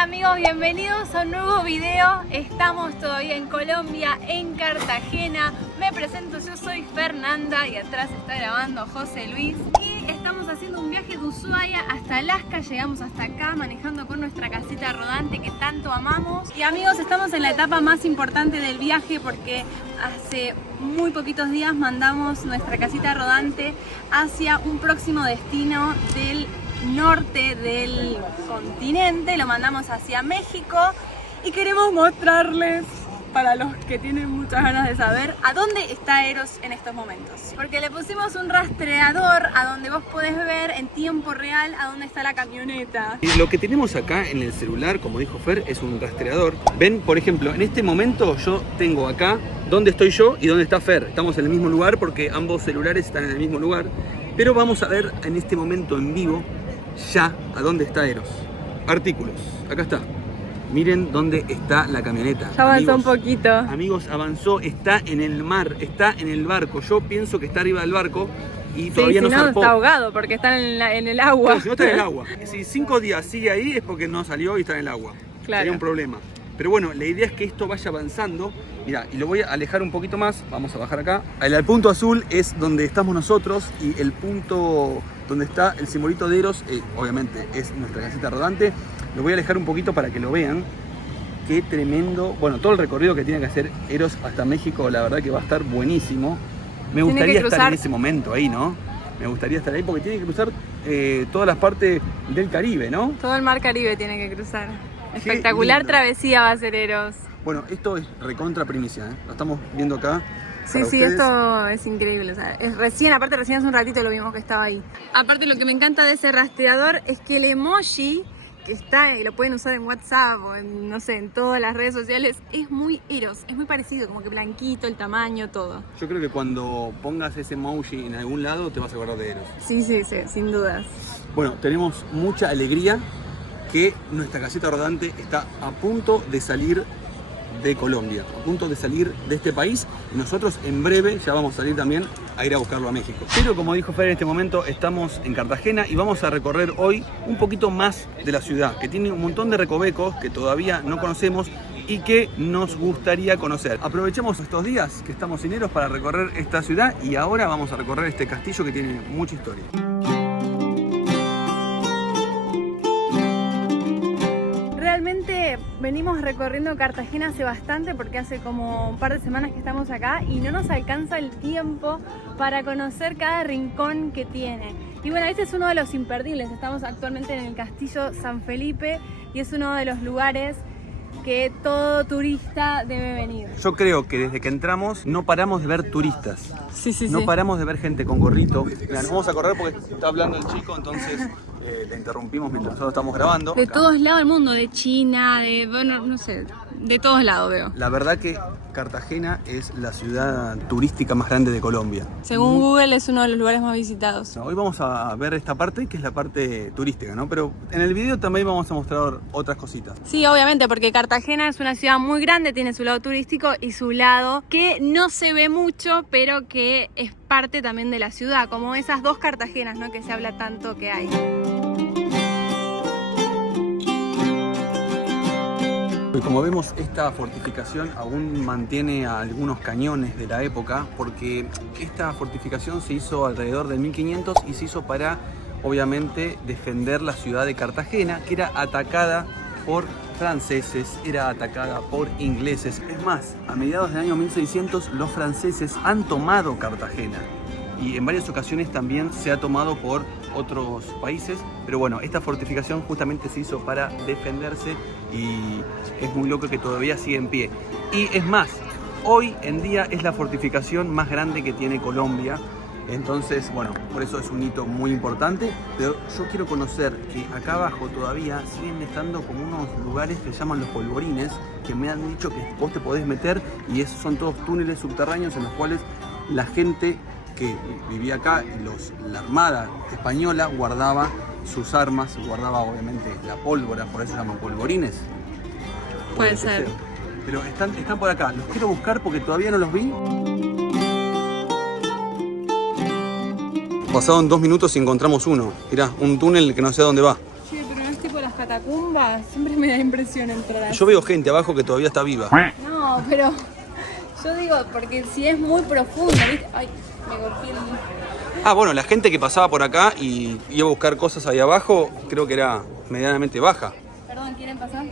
Hola amigos, bienvenidos a un nuevo video. Estamos todavía en Colombia, en Cartagena. Me presento, yo soy Fernanda y atrás está grabando José Luis. Y estamos haciendo un viaje de Ushuaia hasta Alaska. Llegamos hasta acá manejando con nuestra casita rodante que tanto amamos. Y amigos, estamos en la etapa más importante del viaje porque hace muy poquitos días mandamos nuestra casita rodante hacia un próximo destino del norte del continente. Lo mandamos hacia México y queremos mostrarles, para los que tienen muchas ganas de saber, a dónde está Eros en estos momentos, porque le pusimos un rastreador a donde vos podés ver en tiempo real a dónde está la camioneta. Y lo que tenemos acá en el celular, como dijo Fer, es un rastreador. Ven, por ejemplo, en este momento yo tengo acá dónde estoy yo y dónde está Fer. Estamos en el mismo lugar porque ambos celulares están en el mismo lugar, pero vamos a ver en este momento en vivo ya a dónde está Eros. Artículos, acá está. Miren dónde está la camioneta. Ya avanzó amigos, un poquito. Amigos, avanzó, está en el mar, está en el barco. Yo pienso que está arriba del barco y todavía no zarpó. Está ahogado porque está en el agua. Claro, si no está en el agua. Si 5 días sigue ahí es porque no salió y está en el agua. Claro. Sería un problema. Pero bueno, la idea es que esto vaya avanzando. Mirá, y lo voy a alejar un poquito más. Vamos a bajar acá. El punto azul es donde estamos nosotros y el punto donde está el simbolito de Eros, obviamente es nuestra casita rodante. Lo voy a alejar un poquito para que lo vean. Qué tremendo. Bueno, todo el recorrido que tiene que hacer Eros hasta México, la verdad que va a estar buenísimo. Me gustaría estar en ese momento ahí, ¿no? Me gustaría estar ahí porque tiene que cruzar todas las partes del Caribe, ¿no? Todo el mar Caribe tiene que cruzar. Espectacular travesía va a ser Eros. Bueno, esto es recontra primicia, ¿eh? Lo estamos viendo acá. Sí, ustedes. Esto es increíble. O sea, recién hace un ratito lo vimos que estaba ahí. Aparte, lo que me encanta de ese rastreador es que el emoji que está y lo pueden usar en WhatsApp o en, no sé, en todas las redes sociales, es muy Eros, es muy parecido, como que blanquito, el tamaño, todo. Yo creo que cuando pongas ese emoji en algún lado te vas a acordar de Eros. Sí, sin dudas. Bueno, tenemos mucha alegría que nuestra casita rodante está a punto de salir de Colombia, a punto de salir de este país, y nosotros en breve ya vamos a salir también a ir a buscarlo a México. Pero como dijo Fer, en este momento estamos en Cartagena y vamos a recorrer hoy un poquito más de la ciudad, que tiene un montón de recovecos que todavía no conocemos y que nos gustaría conocer. Aprovechemos estos días que estamos sin Eros para recorrer esta ciudad y ahora vamos a recorrer este castillo que tiene mucha historia. Realmente venimos recorriendo Cartagena hace bastante porque hace como un par de semanas que estamos acá y no nos alcanza el tiempo para conocer cada rincón que tiene. Y bueno, este es uno de los imperdibles. Estamos actualmente en el Castillo San Felipe y es uno de los lugares que todo turista debe venir. Yo creo que desde que entramos no paramos de ver turistas. No paramos de ver gente con gorrito. Mirá, nos vamos a correr porque está hablando el chico, entonces le interrumpimos mientras nosotros estamos grabando. De todos lados del mundo, de China, bueno, no sé, de todos lados veo. La verdad que Cartagena es la ciudad turística más grande de Colombia. Según Google es uno de los lugares más visitados. Hoy vamos a ver esta parte que es la parte turística, ¿no? Pero en el video también vamos a mostrar otras cositas. Sí, obviamente, porque Cartagena es una ciudad muy grande, tiene su lado turístico y su lado que no se ve mucho, pero que es parte también de la ciudad, como esas dos Cartagenas, ¿no? Que se habla tanto que hay. Y como vemos, esta fortificación aún mantiene algunos cañones de la época, porque esta fortificación se hizo alrededor del 1500 y se hizo para, obviamente, defender la ciudad de Cartagena, que era atacada por franceses, era atacada por ingleses. Es más, a mediados del año 1600 los franceses han tomado Cartagena y en varias ocasiones también se ha tomado por otros países, pero bueno, esta fortificación justamente se hizo para defenderse y es muy loco que todavía sigue en pie. Y es más, hoy en día es la fortificación más grande que tiene Colombia. Entonces, bueno, por eso es un hito muy importante. Pero yo quiero conocer que acá abajo todavía siguen estando como unos lugares que se llaman los polvorines, que me han dicho que vos te podés meter y esos son todos túneles subterráneos en los cuales la gente que vivía acá y la armada española guardaba sus armas, guardaba obviamente la pólvora, por eso se llaman polvorines. Puede ser. Pero están por acá, los quiero buscar porque todavía no los vi. Pasaron 2 minutos y encontramos uno. Mirá, un túnel que no sé a dónde va. Sí, pero no es tipo las cataratas. catacumbas siempre me da impresión entrar así. Yo veo gente abajo que todavía está viva. No, pero yo digo, porque si es muy profundo, ¿viste? Ay, me golpeé el... Ah, bueno, la gente que pasaba por acá y iba a buscar cosas ahí abajo, creo que era medianamente baja. Perdón, ¿quieren pasar?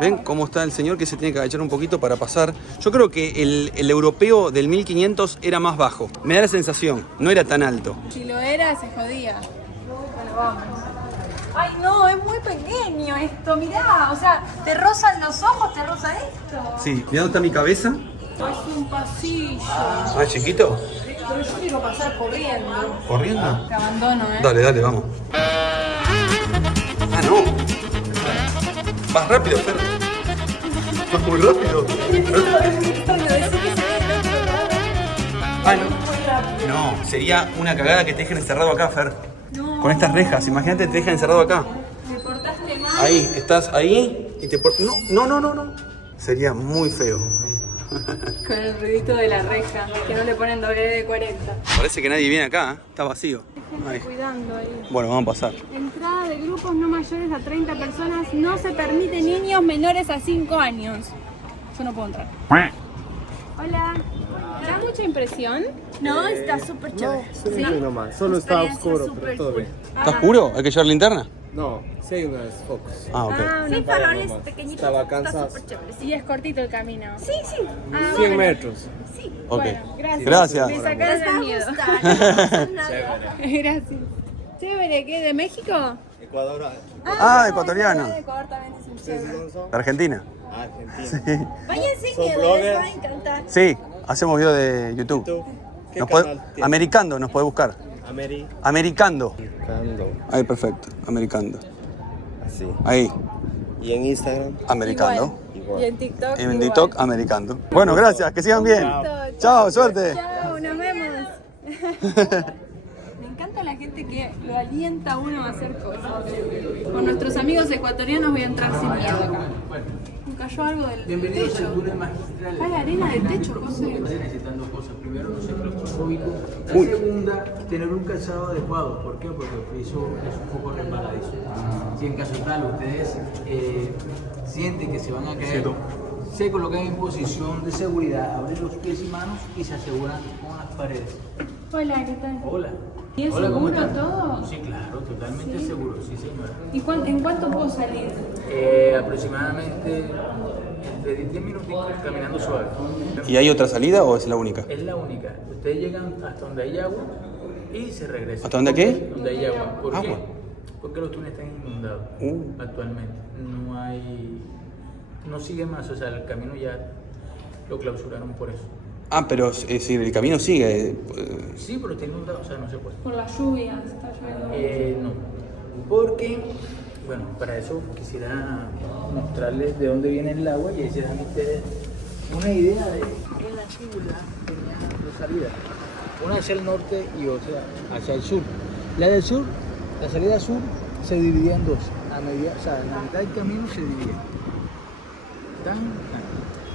¿Ven cómo está el señor que se tiene que agachar un poquito para pasar? Yo creo que el europeo del 1500 era más bajo. Me da la sensación, no era tan alto. Si lo era, se jodía. Bueno, vamos. Ay, no, es muy pequeño esto, mirá. O sea, te rozan los ojos, te roza esto. Sí, mirá dónde está mi cabeza. Es un pasillo. Ah, chiquito. Pero yo quiero pasar corriendo. ¿Corriendo? Te abandono, Dale, dale, vamos. Ah, no. Más rápido, Fer. Vas muy rápido. Ah, no. No, sería una cagada que te dejen encerrado acá, Fer. No. Con estas rejas, imagínate te dejan encerrado acá. Me portaste mal. Ahí, estás ahí y te No. Sería muy feo. Con el ruidito de la reja, que no le ponen doble de 40. Parece que nadie viene acá, ¿eh? Está vacío. Ahí. Cuidando ahí. Bueno, vamos a pasar. Entrada de grupos no mayores a 30 personas. No se permite niños menores a 5 años. Yo no puedo entrar. Hola. ¿Da mucha impresión? No, está súper chévere. Sí, nomás. Solo está oscuro, pero todo bien. ¿Está oscuro? ¿Hay que llevar linterna? No, sí hay unas focos. Ah, ok. Sí, faroles pequeñitos. Estaba Está cansado. súper chévere. Y es cortito el camino. Sí, sí. 100 metros. Sí. Ok. Bueno, gracias. Gracias. Me Les sacaron va el a miedo. gustar. No pasa nada. Gracias. Chévere, ¿qué? ¿De México? Ecuador. Ah, ecuatoriano. De Ecuador también es un ¿Ustedes chévere. dónde son? ¿De Argentina? Argentina. Váyanse ¿Son que les bloggers? va a encantar. Sí, hacemos video de YouTube. ¿Tú? ¿Qué Nos canal puede- tienes? Americando, nos puede buscar. Americando. Americando. Ahí, perfecto. Americando. Así. Ahí, ¿Y en Instagram? Americando. Igual. Y en TikTok. En igual. TikTok, Americando. Bueno, gracias, que sigan bien. Chao. Chao, suerte. Chao, nos vemos. Me encanta la gente que lo alienta a uno a hacer cosas. Con nuestros amigos ecuatorianos voy a entrar sin miedo acá. Me cayó algo del techo. Cae arena del techo, José. Necesitando cosas. Primero, no ser claustrofóbico. La Uy. segunda, tener un calzado adecuado. ¿Por qué? Porque eso es un poco resbaladizo. Si en caso tal ustedes sienten que se van a caer, se colocan en posición de seguridad, abren los pies y manos y se aseguran con las paredes. Hola, ¿qué tal? Hola. ¿Y es Hola, ¿cómo seguro están? todo? Sí, claro, totalmente seguro, sí señora. ¿Y en cuánto puedo salir? Aproximadamente entre 10 minutos caminando suave. ¿Y hay otra salida o es la única? Es la única. Ustedes llegan hasta donde hay agua y se regresan. ¿Hasta dónde qué? Donde hay agua. ¿Por qué? Agua. Porque los túneles están inundados actualmente. No sigue más, o sea, el camino ya lo clausuraron por eso. Ah, pero es decir, el camino sigue. Sí, pero está inundado, o sea, no se puede. Por las lluvias, está lloviendo. No, porque, bueno, para eso quisiera mostrarles de dónde viene el agua y ahí se dan ustedes una idea de en la antigüedad tenía dos salidas. Una hacia el norte y otra hacia el sur. La del sur, la salida sur, se dividía en dos. O sea, en la mitad del camino se dividía.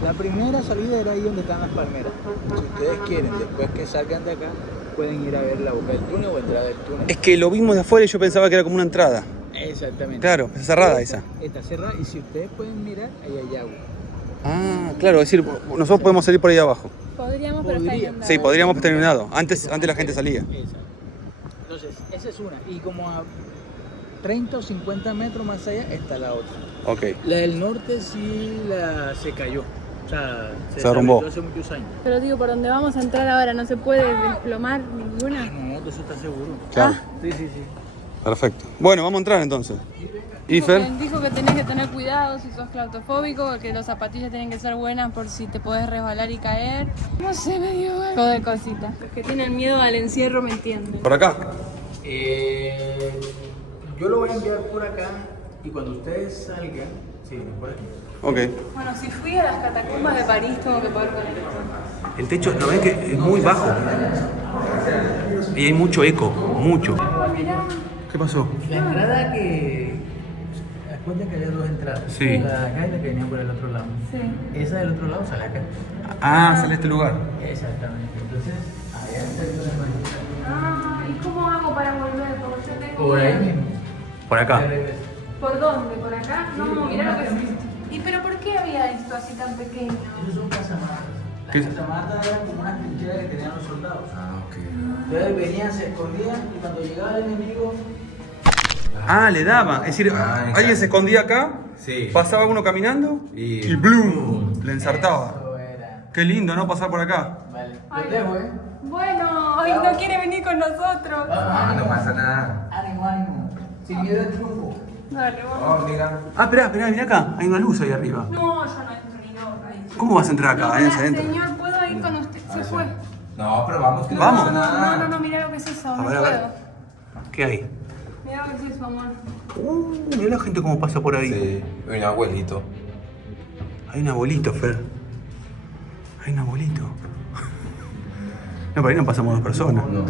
La primera salida era ahí donde están las palmeras. Si ustedes quieren, después que salgan de acá, pueden ir a ver la boca del túnel o entrada del túnel. Es que lo vimos de afuera y yo pensaba que era como una entrada. Exactamente. Claro, está cerrada esa. Está cerrada y si ustedes pueden mirar, ahí hay agua. Ah, claro, es decir, nosotros podemos salir por ahí abajo. Podríamos, pero está Podría. inundado. Sí, podríamos estar inundados. Antes la gente salía. Exacto. Entonces, esa es una. Y como a 30 o 50 metros más allá está la otra. Ok. La del norte sí se cayó. O sea, Se derrumbó. hace muchos años. Pero digo, por donde vamos a entrar ahora, ¿no se puede desplomar ninguna? No, eso está seguro. Claro. Sí. Perfecto. Bueno, vamos a entrar entonces. ¿Y Fer? Dijo que tenés que tener cuidado si sos claustrofóbico, que las zapatillas tienen que ser buenas por si te podés resbalar y caer. No sé, me dio algo de cositas. Los que tienen miedo al encierro me entienden. ¿Por acá? Yo lo voy a enviar por acá y cuando ustedes salgan, sí, por aquí. Ok. Bueno, si fui a las catacumbas de París, tengo que poder con esto. El techo, ¿no ven que es muy bajo? Y hay mucho eco, mucho. ¿Qué pasó? La entrada que... ¿Te cuenta que había dos entradas? Sí. La de acá y la que venía por el otro lado. Sí. Esa del otro lado sale acá. Ah, sale a este lugar. Exactamente. Entonces, allá está el Ah, ¿y cómo hago para volver? Porque yo tengo... por ahí mismo. Por acá. De regreso. ¿Por dónde? ¿Por acá? No, mirá lo que es esto. ¿Y pero por qué había esto así tan pequeño? Esos son casamatas. ¿Qué? Las casamatas eran como unas trincheras que tenían los soldados. Ah, ok. Entonces venían, se escondían y cuando llegaba el enemigo. Ah, le daban. Es decir, alguien se escondía acá, Sí. pasaba uno caminando y ¡blum! Le ensartaba. Eso era. Qué lindo, ¿no? Pasar por acá. Vale. Los dejo, ¿eh? Bueno, hoy no quiere venir con nosotros. Ah, no pasa nada. Ánimo, ánimo. Sin miedo al triunfo. Dale, vamos. Oh, mira. Ah, esperá, mirá acá. Hay una luz ahí arriba. No, yo no entro ni loca. ¿Cómo vas a entrar acá? No, Váyanse adentro. señor, ¿puedo ir con usted? Se fue. No, pero vamos, que no Vamos. pasa nada. No, mira lo que es eso. A No ver, a puedo. ver. ¿Qué hay? Mira lo que es eso, amor. Mirá la gente cómo pasa por ahí. Sí, un abuelito. Hay un abuelito, Fer. Hay un abuelito. No, por ahí no pasamos dos personas. No.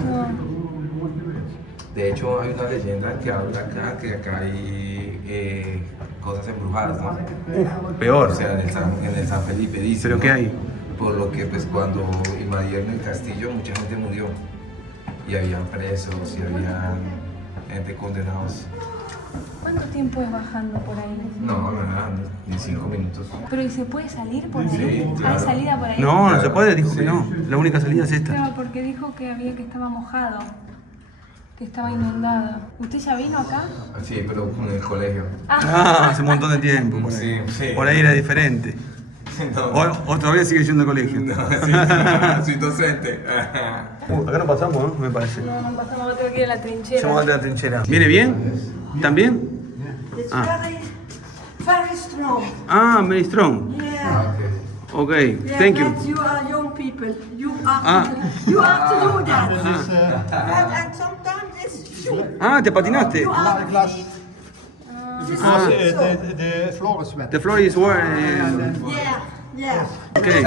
De hecho, hay una leyenda que habla acá que acá hay cosas embrujadas, ¿no? Peor. O sea, en el San Felipe dice. ¿Pero ¿no? qué hay? Por lo que, pues, cuando invadieron el castillo, mucha gente murió. Y habían presos, y habían gente condenados. ¿Cuánto tiempo es bajando por ahí? No, nada, ni 5 minutos. Pero ¿y se puede salir por ahí? Sí, claro. ¿Hay salida por ahí? No, no se puede, dijo Sí. que no. La única salida es esta. Claro, porque dijo que estaba mojado, que estaba inundado. ¿Usted ya vino acá? Sí, pero con el colegio. Ah, hace un montón de tiempo. Por ahí, Sí, sí. Por ahí era diferente. No, O todavía sigue yendo al colegio. no, sí, soy docente. Acá no pasamos, ¿no? Me parece. No, no pasamos, tengo que ir a la trinchera. Somos de la trinchera. ¿Viene bien? ¿También? It's Ah. very strong. Ah, very strong. Yeah. Ok, Yeah, thank you. but you are young people. You Ah. have to do that. And sometimes it's shoot. Ah, te patinaste. You are Ah, The floor is wet. the floor is warm. yeah. Okay.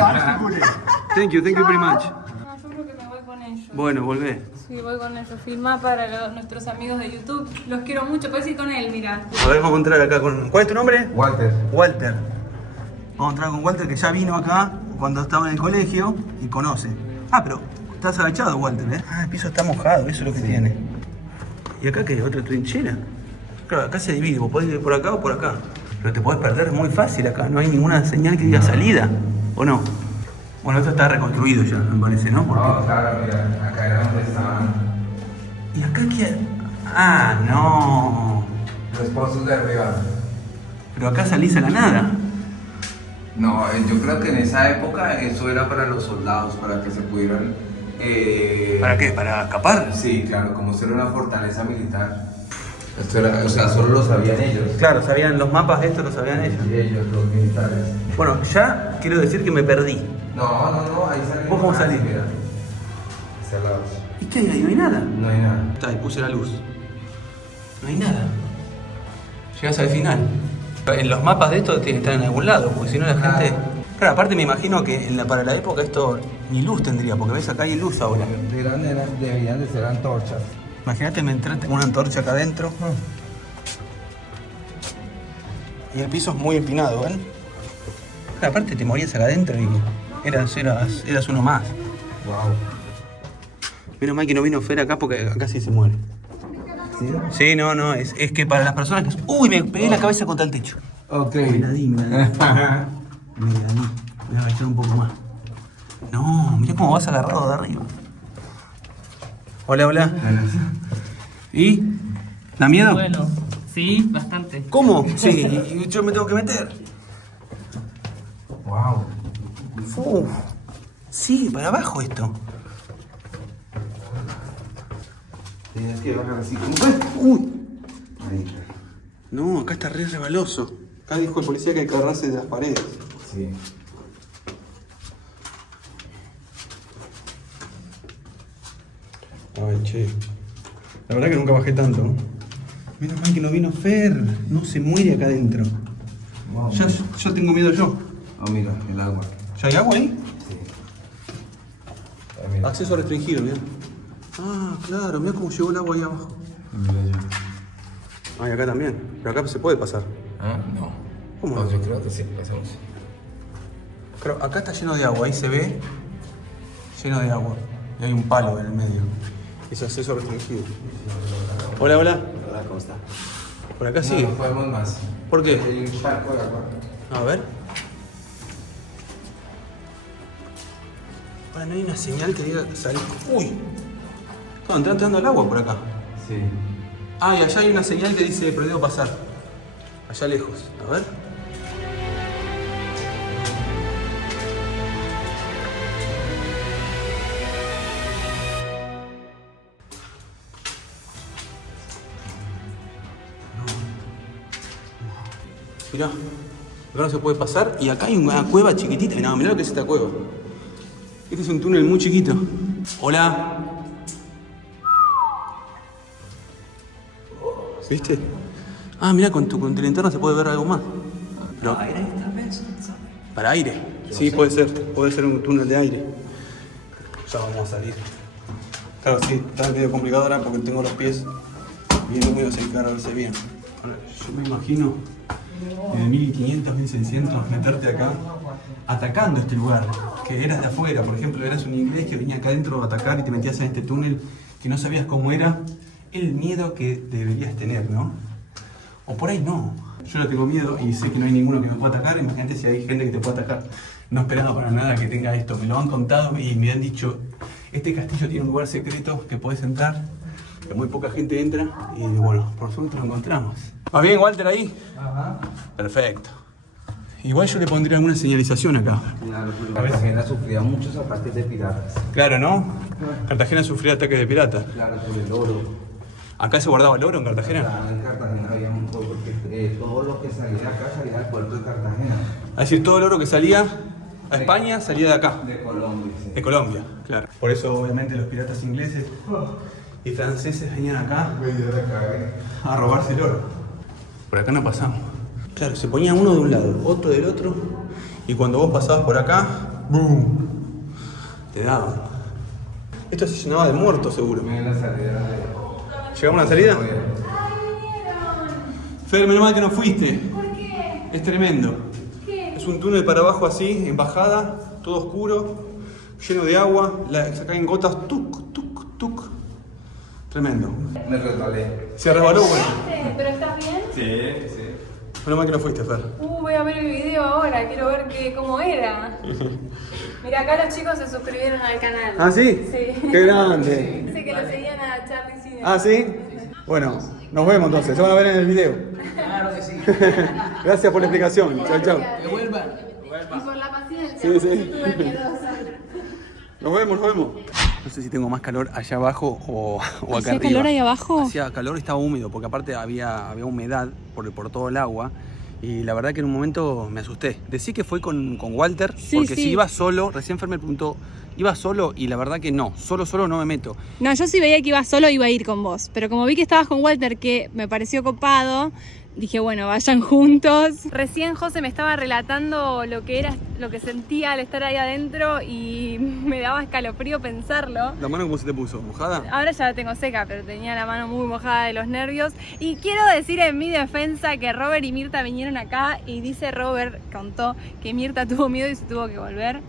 Thank you very much. No, yo creo que me voy con ellos. Bueno, volvé. Sí, voy con ellos. Filmá para nuestros amigos de YouTube. Los quiero mucho. Puedes ir con él, mira. A ver, vamos a entrar acá con... ¿Cuál es tu nombre? Walter. Walter. Vamos a entrar con Walter, que ya vino acá cuando estaba en el colegio y conoce. Ah, pero estás agachado, Walter, ¿eh? Ah, el piso está mojado, eso es lo que tiene. ¿Y acá qué? ¿Otra trinchera? Claro, acá se divide, vos podés ir por acá o por acá. Pero te podés perder muy fácil acá, no hay ninguna señal que diga salida, ¿o no? Bueno, esto está reconstruido ya, me parece, ¿no? Porque... No, claro, mira, acá era donde estaban ¿Y acá qué? Ah, no. los pozos de arriba. Pero acá salís a la nada. No, yo creo que en esa época eso era para los soldados, para que se pudieran... ¿Para qué? ¿Para escapar? Sí, claro, como si era una fortaleza militar. Esto era, o sea, solo lo sabían ellos. Claro, sabían los mapas de esto, lo sabían ellos. Y ellos, los militares. Bueno, ya quiero decir que me perdí. No, ahí salen. ¿Vos cómo salís? Mira, cerrados. ¿Y qué hay ahí? No hay nada. No hay nada. Está, ahí puse la luz. No hay nada. Llegás al final. En los mapas de esto tiene que estar en algún lado, porque si no la gente... Claro, aparte me imagino que para la época esto ni luz tendría, porque ves acá hay luz ahora. Deberían de ser antorchas. Imagínate me entraste con una antorcha acá adentro. Y el piso es muy empinado, ¿ven? Claro, aparte te morías acá adentro y eras uno más. Wow. Menos mal que no vino Fer acá porque acá sí se muere. ¿Sí? Sí, no, es que para las personas que... Uy, me pegué la cabeza contra el techo. Ok. Me la di. Me voy a agachar un poco más. No, mirá cómo vas agarrado de arriba. Hola. ¿Y? ¿Da miedo? Bueno, sí, bastante. ¿Cómo? Sí, yo me tengo que meter. Wow. Sí, para abajo esto. Tienes que bajar así como... Uy. Ahí. No, acá está re resbaloso. Acá dijo el policía que hay que agarrarse de las paredes. Sí. Ay, che. La verdad que nunca bajé tanto. Menos mal que no vino Fer. No se muere acá adentro. Wow. Ya tengo miedo yo. Oh, mira, el agua. ¿Ya hay agua ahí? Sí. Ah, mira. Acceso restringido, bien. Ah, claro, mira cómo llegó el agua ahí abajo. Mira ya. Ah, y acá también. Pero acá se puede pasar. Ah, no. ¿Cómo No, no? yo creo que sí, pasamos. Claro, acá está lleno de agua, ahí se ve. Lleno de agua. Y hay un palo en el medio. Es acceso restringido. Hola. Hola, ¿cómo está? Por acá No, sí. no podemos más. ¿Por qué? Hay un charco de agua. A ver. Ahora no hay una señal que diga salir. ¡Uy! No, está entrando el agua por acá. Sí. Ah, y allá hay una señal que dice prohibido pasar. Allá lejos. A ver. Mirá, acá no se puede pasar y acá hay una cueva chiquitita. Mirá, mirá lo que es esta cueva. Este es un túnel muy chiquito. Hola. ¿Viste? Ah, mirá, con tu linterna se puede ver algo más. Pero, ¿para aire? Sí, puede ser un túnel de aire. Ya vamos a salir. Claro, sí, está medio complicado ahora porque tengo los pies bien húmedos y hay que agarrarse bien. Ahora, yo me imagino de 1500, 1600 meterte acá atacando este lugar, que eras de afuera, por ejemplo, eras un inglés que venía acá adentro a atacar y te metías en este túnel que no sabías cómo era, el miedo que deberías tener, ¿no? O por ahí no. Yo no tengo miedo y sé que no hay ninguno que me pueda atacar. Imagínate si hay gente que te puede atacar. No esperaba para nada que tenga esto. Me lo han contado y me han dicho, este castillo tiene un lugar secreto que podés entrar, que muy poca gente entra y bueno, por suerte lo encontramos. ¿Va bien, Walter, ahí? Ajá. Perfecto. Igual yo le pondría alguna señalización acá. Claro, Cartagena sufría muchos ataques de piratas. Claro, ¿no? Cartagena sufría ataques de piratas. Claro, por el oro. ¿Acá se guardaba el oro en Cartagena? Claro, en Cartagena había un poco, porque todo lo que salía de acá salía del puerto de Cartagena. Es decir, todo el oro que salía a España salía de acá. De Colombia, sí. De Colombia, claro. Por eso obviamente los piratas ingleses y franceses venían acá a robarse el oro. Por acá no pasamos. Claro, se ponía uno de un lado, otro del otro, y cuando vos pasabas por acá, ¡boom!, te daban. Esto se llenaba de muertos seguro. Miren la salida de... ¿Llegamos a la salida? Fer, menos mal que no fuiste. ¿Por qué? Es tremendo. ¿Qué? Es un túnel para abajo así, en bajada, todo oscuro, lleno de agua, se caen gotas, tuc, tuc, tuc. Tremendo. Me resbalé. Se resbaló, bueno. ¿Pero estás bien? Sí, sí. Menos mal que no fuiste, Fer. Voy a ver el video ahora, quiero ver cómo era. Mira, acá los chicos se suscribieron al canal. ¿Ah, sí? Sí. ¡Qué grande! Dice que lo seguían a Charlie Cine. ¿Ah, sí? Bueno, nos vemos entonces, se van a ver en el video. Claro que sí. Gracias por la explicación. Chao, chao. Que vuelvan. Y por la paciencia, Sí, porque sí. yo estuve miedosa. Nos vemos, nos vemos. No sé si tengo más calor allá abajo o acá ¿Hacía arriba. calor ahí abajo? Hacía calor, estaba húmedo, porque aparte había humedad por todo el agua. Y la verdad que en un momento me asusté. Decí que fue con Walter, Sí, porque sí. si iba solo, recién Fer me preguntó, ¿iba solo? Y la verdad que no, solo no me meto. No, yo si veía que iba solo iba a ir con vos. Pero como vi que estabas con Walter, que me pareció copado, dije, bueno, vayan juntos. Recién José me estaba relatando lo que sentía al estar ahí adentro y me daba escalofrío pensarlo. ¿La mano cómo se te puso? ¿Mojada? Ahora ya la tengo seca, pero tenía la mano muy mojada de los nervios. Y quiero decir en mi defensa que Robert y Mirta vinieron acá y dice Robert, contó que Mirta tuvo miedo y se tuvo que volver.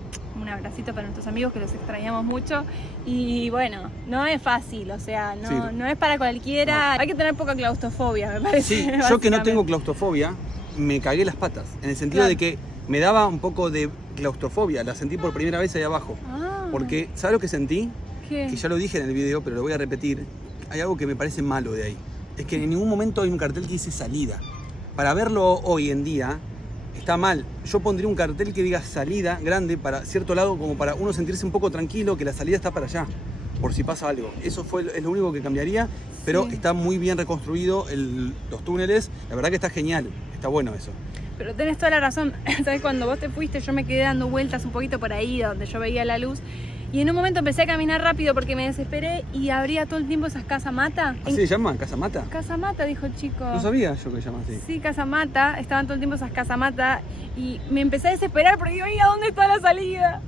Un abracito para nuestros amigos que los extrañamos mucho. Y bueno, no es fácil, o sea, no, Sí. no es para cualquiera. Hay que tener poca claustrofobia, me parece. Sí, yo que no básicamente. tengo claustrofobia, me cagué las patas. En el sentido Claro. de que me daba un poco de claustrofobia. La sentí por primera vez ahí abajo. Ah, Porque, ¿sabes lo que sentí? ¿qué? Que ya lo dije en el video, pero lo voy a repetir. Hay algo que me parece malo de ahí. Es que en ningún momento hay un cartel que dice salida. Para verlo hoy en día, está mal. Yo pondría un cartel que diga salida grande para cierto lado, como para uno sentirse un poco tranquilo, que la salida está para allá, por si pasa algo. Eso es lo único que cambiaría, pero Sí. está muy bien reconstruido los túneles. La verdad que está genial, está bueno eso. Pero tenés toda la razón. ¿Sabes? Cuando vos te fuiste, yo me quedé dando vueltas un poquito por ahí, donde yo veía la luz. Y en un momento empecé a caminar rápido porque me desesperé y abría todo el tiempo esas casamata. ¿Así se llama? ¿Casamata? Casamata, dijo el chico. No sabía yo que se llama así. Sí, casamata. Estaban todo el tiempo esas casamata. Y me empecé a desesperar porque digo, ¿y a dónde está la salida?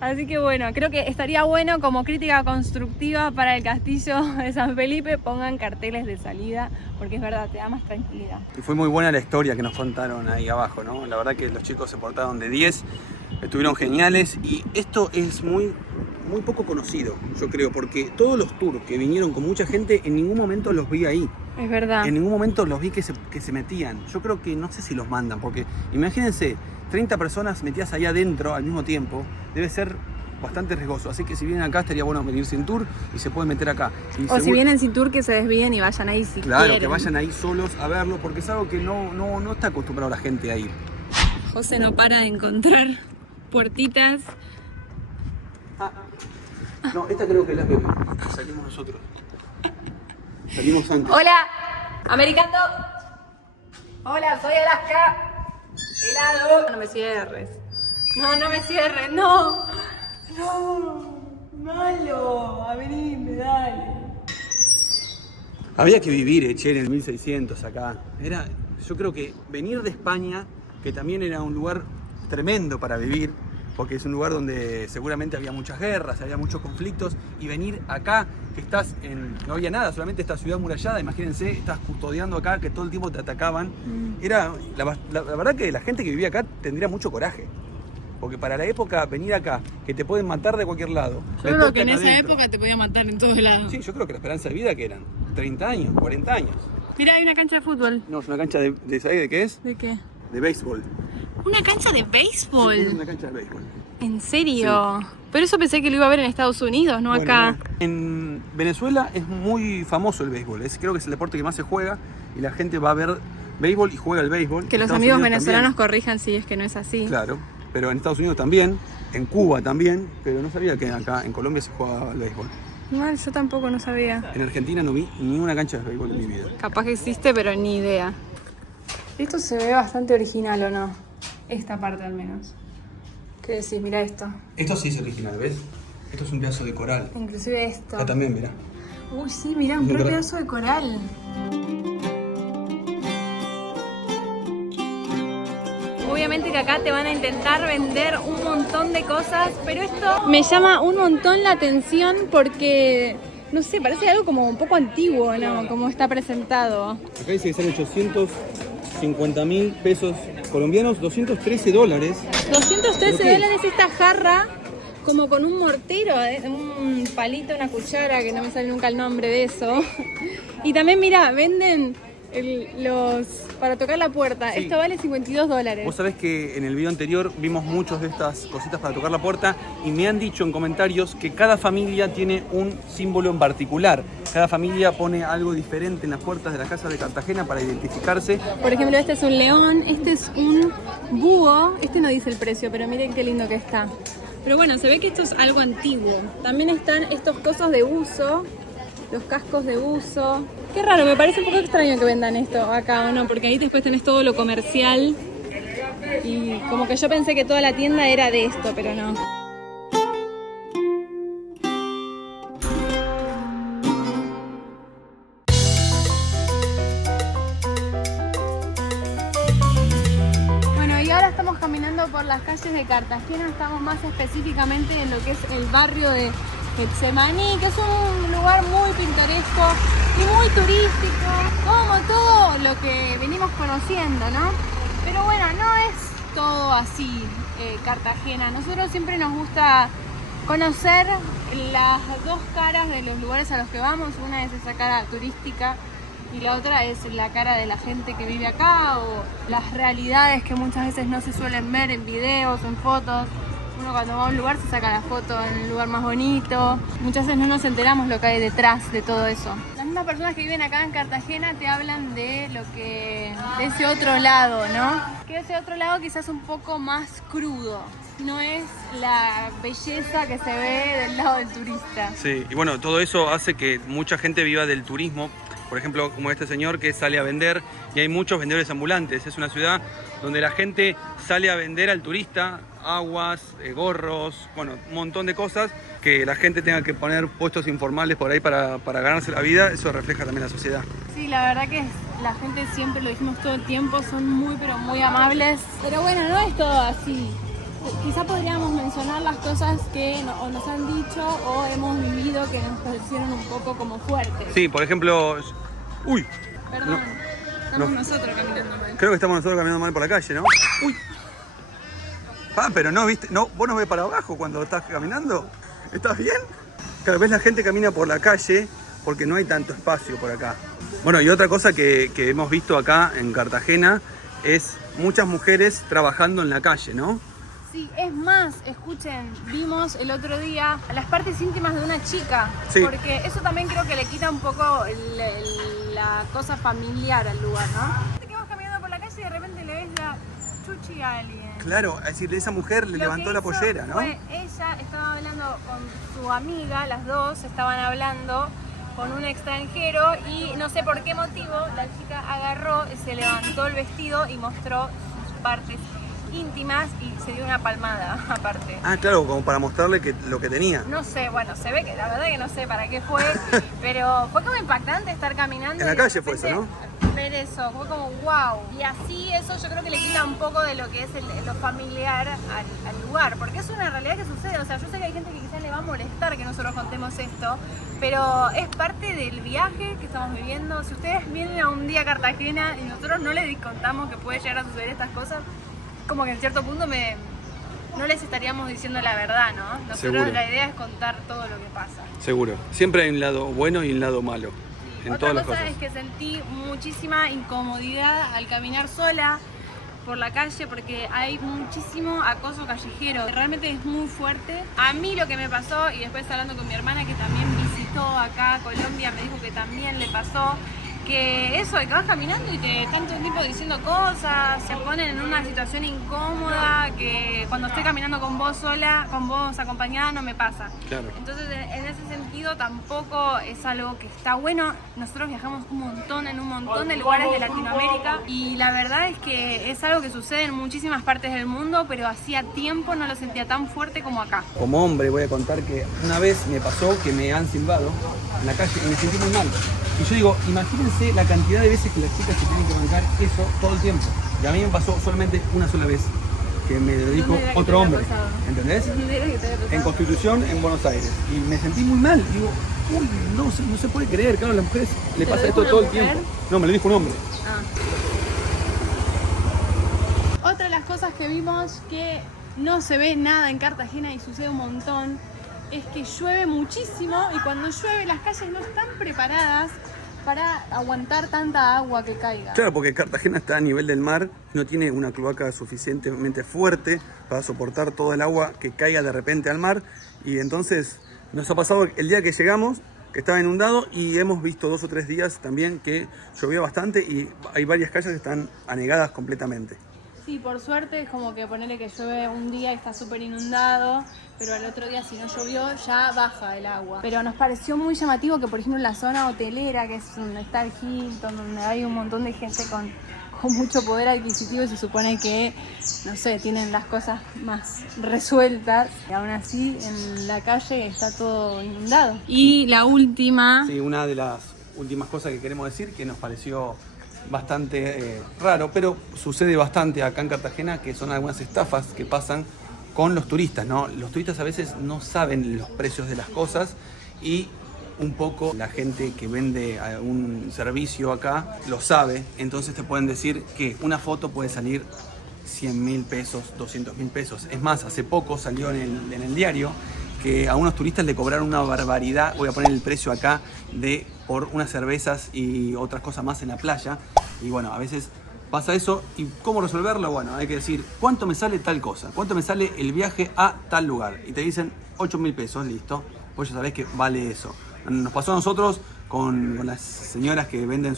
Así que bueno, creo que estaría bueno como crítica constructiva para el castillo de San Felipe, pongan carteles de salida, porque es verdad, te da más tranquilidad. Y fue muy buena la historia que nos contaron ahí abajo, ¿no? La verdad que los chicos se portaron de 10, estuvieron geniales y esto es muy poco conocido, yo creo, porque todos los tours que vinieron con mucha gente en ningún momento los vi ahí. Es verdad. En ningún momento los vi que se metían. Yo creo que no sé si los mandan, porque imagínense, 30 personas metidas ahí adentro al mismo tiempo, debe ser bastante riesgoso. Así que si vienen acá estaría bueno venir sin tour y se pueden meter acá. Y o si vienen sin tour, que se desvíen y vayan ahí si claro, quieren. que vayan ahí solos a verlo, porque es algo que no está acostumbrado la gente a ir. José no para de encontrar puertitas. No, esta creo que la bebé. Salimos nosotros. Salimos antes. Hola, americano. Hola, soy Alaska. Helado. No me cierres. No me cierres, no. No, malo. Abrime, dale. Había que vivir, che, en el 1600 acá. Yo creo que venir de España, que también era un lugar tremendo para vivir, porque es un lugar donde seguramente había muchas guerras, había muchos conflictos, y venir acá, que no había nada, solamente esta ciudad murallada, imagínense, estás custodiando acá, que todo el tiempo te atacaban. La verdad que la gente que vivía acá tendría mucho coraje, porque para la época venir acá, que te pueden matar de cualquier lado. Yo creo que en esa época te podían matar en todos lados. Sí, yo creo que la esperanza de vida que eran 30 años, 40 años. Mira, hay una cancha de fútbol. No, es una cancha ¿sabés de qué es? ¿De qué? De béisbol. ¿Una cancha de béisbol? Sí, es una cancha de béisbol. ¿En serio? Sí. Pero eso pensé que lo iba a ver en Estados Unidos, no bueno, acá. No. En Venezuela es muy famoso el béisbol. Creo que es el deporte que más se juega y la gente va a ver béisbol y juega el béisbol. Que los amigos venezolanos corrijan si es que no es así. Claro, pero en Estados Unidos también, en Cuba también, pero no sabía que acá en Colombia se jugaba el béisbol. Igual, yo tampoco no sabía. En Argentina no vi ni una cancha de béisbol en mi vida. Capaz que existe, pero ni idea. Esto se ve bastante original, ¿o no? Esta parte al menos. ¿Qué decís? Mira esto. Esto sí es original, ¿ves? Esto es un pedazo de coral. Inclusive esto. Acá también, mirá. Uy, sí, mirá, un pedazo de coral. Obviamente que acá te van a intentar vender un montón de cosas, pero esto me llama un montón la atención porque, no sé, parece algo como un poco antiguo, ¿no? Como está presentado. Acá dice que sale 850.000 pesos colombianos, $213. $213 esta jarra, como con un mortero, un palito, una cuchara, que no me sale nunca el nombre de eso. Y también, mira, venden los para tocar la puerta. Sí. Esto vale $52. Vos sabés que en el video anterior vimos muchas de estas cositas para tocar la puerta y me han dicho en comentarios que cada familia tiene un símbolo en particular. Cada familia pone algo diferente en las puertas de las casas de Cartagena para identificarse. Por ejemplo, este es un león, este es un búho. Este no dice el precio, pero miren qué lindo que está. Pero bueno, se ve que esto es algo antiguo. También están estos cosos de uso, los cascos de uso. Qué raro, me parece un poco extraño que vendan esto acá, ¿o no? Porque ahí después tenés todo lo comercial. Y como que yo pensé que toda la tienda era de esto, pero no. Bueno, y ahora estamos caminando por las calles de Cartagena. Estamos más específicamente en lo que es el barrio de Getsemaní, que es un lugar muy pintoresco y muy turístico, como todo lo que venimos conociendo, ¿no? Pero bueno, no es todo así Cartagena. Nosotros siempre nos gusta conocer las dos caras de los lugares a los que vamos. Una es esa cara turística y la otra es la cara de la gente que vive acá, o las realidades que muchas veces no se suelen ver en videos, en fotos. Uno cuando va a un lugar se saca la foto en el lugar más bonito. Muchas veces no nos enteramos lo que hay detrás de todo eso. Las mismas personas que viven acá en Cartagena te hablan de de ese otro lado, ¿no? Que ese otro lado quizás un poco más crudo. No es la belleza que se ve del lado del turista. Sí, y bueno, todo eso hace que mucha gente viva del turismo. Por ejemplo, como este señor que sale a vender, y hay muchos vendedores ambulantes. Es una ciudad donde la gente sale a vender al turista aguas, gorros, bueno, un montón de cosas que la gente tenga que poner puestos informales por ahí para ganarse la vida. Eso refleja también la sociedad. Sí, la verdad que la gente, siempre lo dijimos todo el tiempo, son muy pero muy amables. Pero bueno, no es todo así. Quizá podríamos mencionar las cosas que o nos han dicho o hemos vivido que nos parecieron un poco como fuertes. Sí, por ejemplo... ¡Uy! Perdón, estamos nosotros caminando mal. Creo que estamos nosotros caminando mal por la calle, ¿no? ¡Uy! Pero no, ¿viste? No, ¿vos no ves para abajo cuando estás caminando? ¿Estás bien? Claro, ves la gente camina por la calle porque no hay tanto espacio por acá. Bueno, y otra cosa que hemos visto acá en Cartagena es muchas mujeres trabajando en la calle, ¿no? Sí, es más, escuchen, vimos el otro día las partes íntimas de una chica, Sí. porque eso también creo que le quita un poco la cosa familiar al lugar, ¿no? Te quedas caminando por la calle y de repente le ves la chuchi a alguien. Claro, es decir, esa mujer le Lo levantó que la hizo pollera, ¿no? fue, ella estaba hablando con su amiga, las dos estaban hablando con un extranjero y no sé por qué motivo la chica agarró, se levantó el vestido y mostró sus partes íntimas y se dio una palmada aparte. Ah, claro, como para mostrarle lo que tenía. No sé, bueno, se ve que la verdad que no sé para qué fue, pero fue como impactante estar caminando. En la y de calle fue eso, repente ver eso, fue como wow. Y así eso yo creo que le quita un poco de lo que es lo familiar al lugar, porque es una realidad que sucede. O sea, yo sé que hay gente que quizás le va a molestar que nosotros contemos esto, pero es parte del viaje que estamos viviendo. Si ustedes vienen a un día a Cartagena y nosotros no les contamos que puede llegar a suceder estas cosas, como que en cierto punto no les estaríamos diciendo la verdad, ¿no? Nosotros Seguro. la idea es contar todo lo que pasa. Seguro. Siempre hay un lado bueno y un lado malo. En Otra todas las cosa cosas. es que sentí muchísima incomodidad al caminar sola por la calle porque hay muchísimo acoso callejero. Realmente es muy fuerte. A mí lo que me pasó, y después hablando con mi hermana que también visitó acá Colombia, me dijo que también le pasó que eso de que vas caminando y te están todo el tiempo diciendo cosas, se ponen en una situación incómoda que cuando estoy caminando con vos sola, con vos acompañada, no me pasa. Claro. Entonces, en ese sentido, tampoco es algo que está bueno. Nosotros viajamos un montón en un montón de lugares de Latinoamérica y la verdad es que es algo que sucede en muchísimas partes del mundo, pero hacía tiempo no lo sentía tan fuerte como acá. Como hombre voy a contar que una vez me pasó que me han silbado en la calle y me sentí muy mal. Y yo digo, imagínense la cantidad de veces que las chicas se tienen que bancar eso todo el tiempo. Y a mí me pasó solamente una sola vez, que me lo dijo ¿Dónde era que otro te había hombre. pasado? ¿Entendés? ¿Dónde era que te había pasado? En Constitución, en Buenos Aires. Y me sentí muy mal. Digo, uy, no se puede creer. Claro, a las mujeres le ¿Te pasa lo esto dijo todo el una mujer? tiempo. No, me lo dijo un hombre. Otra de las cosas que vimos que no se ve nada en Cartagena y sucede un montón es que llueve muchísimo y cuando llueve las calles no están preparadas para aguantar tanta agua que caiga. Claro, porque Cartagena está a nivel del mar, no tiene una cloaca suficientemente fuerte para soportar todo el agua que caiga de repente al mar. Y entonces nos ha pasado el día que llegamos, que estaba inundado, y hemos visto 2 o 3 días también que llovió bastante y hay varias calles que están anegadas completamente. Sí, por suerte es como que ponerle que llueve un día y está súper inundado, pero al otro día si no llovió ya baja el agua. Pero nos pareció muy llamativo que por ejemplo en la zona hotelera, que es donde está el Hilton, donde hay un montón de gente con mucho poder adquisitivo, se supone que, no sé, tienen las cosas más resueltas. Y aún así en la calle está todo inundado. Y la última... Sí, una de las últimas cosas que queremos decir que nos pareció bastante raro, pero sucede bastante acá en Cartagena, que son algunas estafas que pasan con los turistas, ¿no? Los turistas a veces no saben los precios de las cosas y un poco la gente que vende un servicio acá lo sabe, entonces te pueden decir que una foto puede salir 100.000 pesos, 200.000 pesos. Es más, hace poco salió en el diario que a unos turistas le cobraron una barbaridad, voy a poner el precio acá, por unas cervezas y otras cosas más en la playa. Y bueno, a veces pasa eso. ¿Y cómo resolverlo? Bueno, hay que decir, ¿cuánto me sale tal cosa? ¿Cuánto me sale el viaje a tal lugar? Y te dicen 8.000 pesos, listo. Pues ya sabés que vale eso. Nos pasó a nosotros con las señoras que venden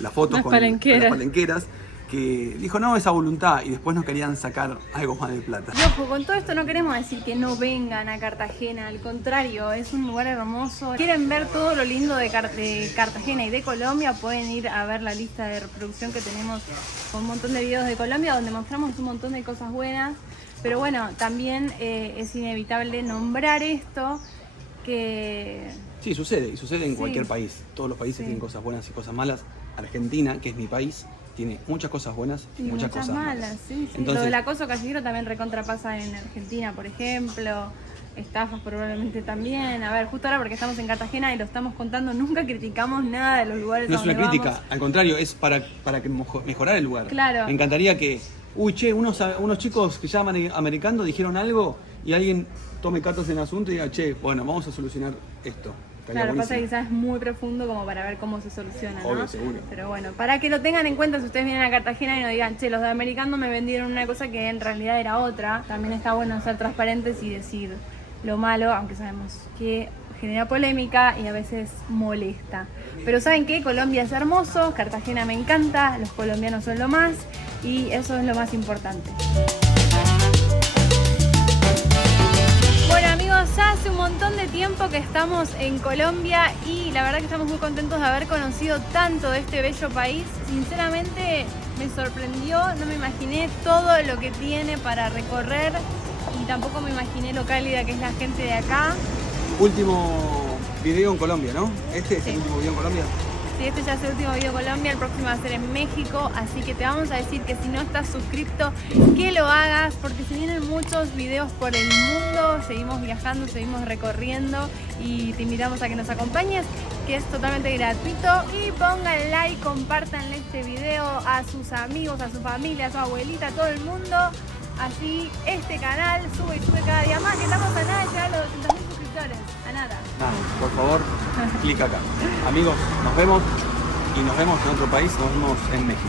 las fotos Las con palenqueras. las palenqueras, que dijo, no, esa voluntad, y después nos querían sacar algo más de plata. Y ojo, con todo esto no queremos decir que no vengan a Cartagena, al contrario, es un lugar hermoso. Quieren ver todo lo lindo de Cartagena y de Colombia, pueden ir a ver la lista de reproducción que tenemos con un montón de videos de Colombia donde mostramos un montón de cosas buenas. Pero bueno, también es inevitable nombrar esto que... Sí, sucede, y sucede en Sí. cualquier país. Todos los países Sí. tienen cosas buenas y cosas malas. Argentina, que es mi país, tiene muchas cosas buenas y muchas cosas malas. Sí, sí. Entonces, Lo del acoso callejero también recontrapasa en Argentina, por ejemplo. Estafas probablemente también. A ver, justo ahora porque estamos en Cartagena y lo estamos contando, nunca criticamos nada de los lugares no es a donde una crítica, vamos. al contrario, es para que mejorar el lugar. Claro. Me encantaría que, unos chicos que ya americanos dijeron algo y alguien tome cartas en el asunto y diga, che, bueno, vamos a solucionar esto. Claro, pasa que buenísimo. quizás es muy profundo como para ver cómo se soluciona, ¿no? Obvio, seguro. Pero bueno, para que lo tengan en cuenta si ustedes vienen a Cartagena y no digan, che, los de Americano me vendieron una cosa que en realidad era otra. También está bueno ser transparentes y decir lo malo, aunque sabemos que genera polémica y a veces molesta. Pero ¿saben qué? Colombia es hermoso, Cartagena me encanta, los colombianos son lo más y eso es lo más importante. Bueno amigos, ya hace un montón de tiempo que estamos en Colombia y la verdad que estamos muy contentos de haber conocido tanto de este bello país. Sinceramente me sorprendió, no me imaginé todo lo que tiene para recorrer y tampoco me imaginé lo cálida que es la gente de acá. Último video en Colombia, ¿no? ¿Este es Sí. el último video en Colombia? Sí, este ya es el último video en Colombia, el próximo va a ser en México, así que te vamos a decir que si no estás suscrito, que lo hagas, porque se vienen muchos videos por el mundo, seguimos viajando, seguimos recorriendo y te invitamos a que nos acompañes, que es totalmente gratuito. Y pongan like, compartanle este video a sus amigos, a su familia, a su abuelita, a todo el mundo. Así este canal sube y sube cada día más, que estamos a nada de llegar a los 200.000 suscriptores, a nada. Nada, por favor, clic acá. Amigos, nos vemos y nos vemos en otro país, nos vemos en México.